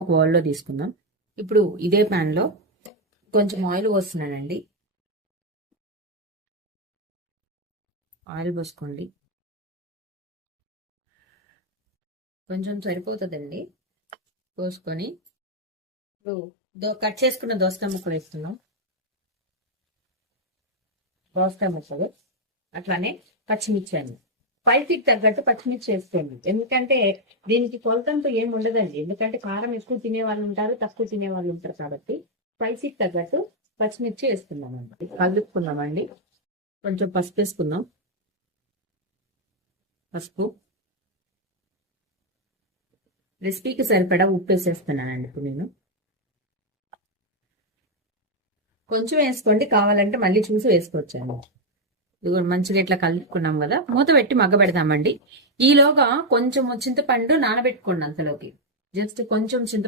ఒక బౌల్లో తీసుకుందాం. ఇప్పుడు ఇదే ప్యాన్ లో కొంచెం ఆయిల్ పోస్తున్నానండి. ఆయిల్ పోసుకోండి, కొంచెం సరిపోతుందండి. పోసుకొని ఇప్పుడు కట్ చేసుకున్న దోసకాయ ముక్కలు వేస్తున్నాం. దోసకాయ ముక్కలు అట్లానే పచ్చిమిర్చి అండి. స్పైసీకి తగ్గట్టు పచ్చిమిర్చి వేసుకోండి, ఎందుకంటే దీనికి కొలతంతో ఏమి ఉండదండి. ఎందుకంటే కారం ఎక్కువ తినే వాళ్ళు ఉంటారు, తక్కువ తినే వాళ్ళు ఉంటారు, కాబట్టి స్పైసీకి తగ్గట్టు పచ్చిమిర్చి వేసుకుందామండి. కలుపుకుందామండి. కొంచెం పసుపు వేసుకుందాం. పసుపు, రెసిపీకి సరిపడా ఉప్పు వేసేస్తున్నానండి. ఇప్పుడు నేను కొంచెం వేసుకోండి, కావాలంటే మళ్ళీ చూసి వేసుకోవచ్చండి. ఇది కూడా మంచిగా ఇట్లా కలుపుకున్నాం కదా, మూత పెట్టి మగ్గబెడతామండి. ఈలోగా కొంచెం చింతపండు నానబెట్టుకోండి. అంతలోకి జస్ట్ కొంచెం చింత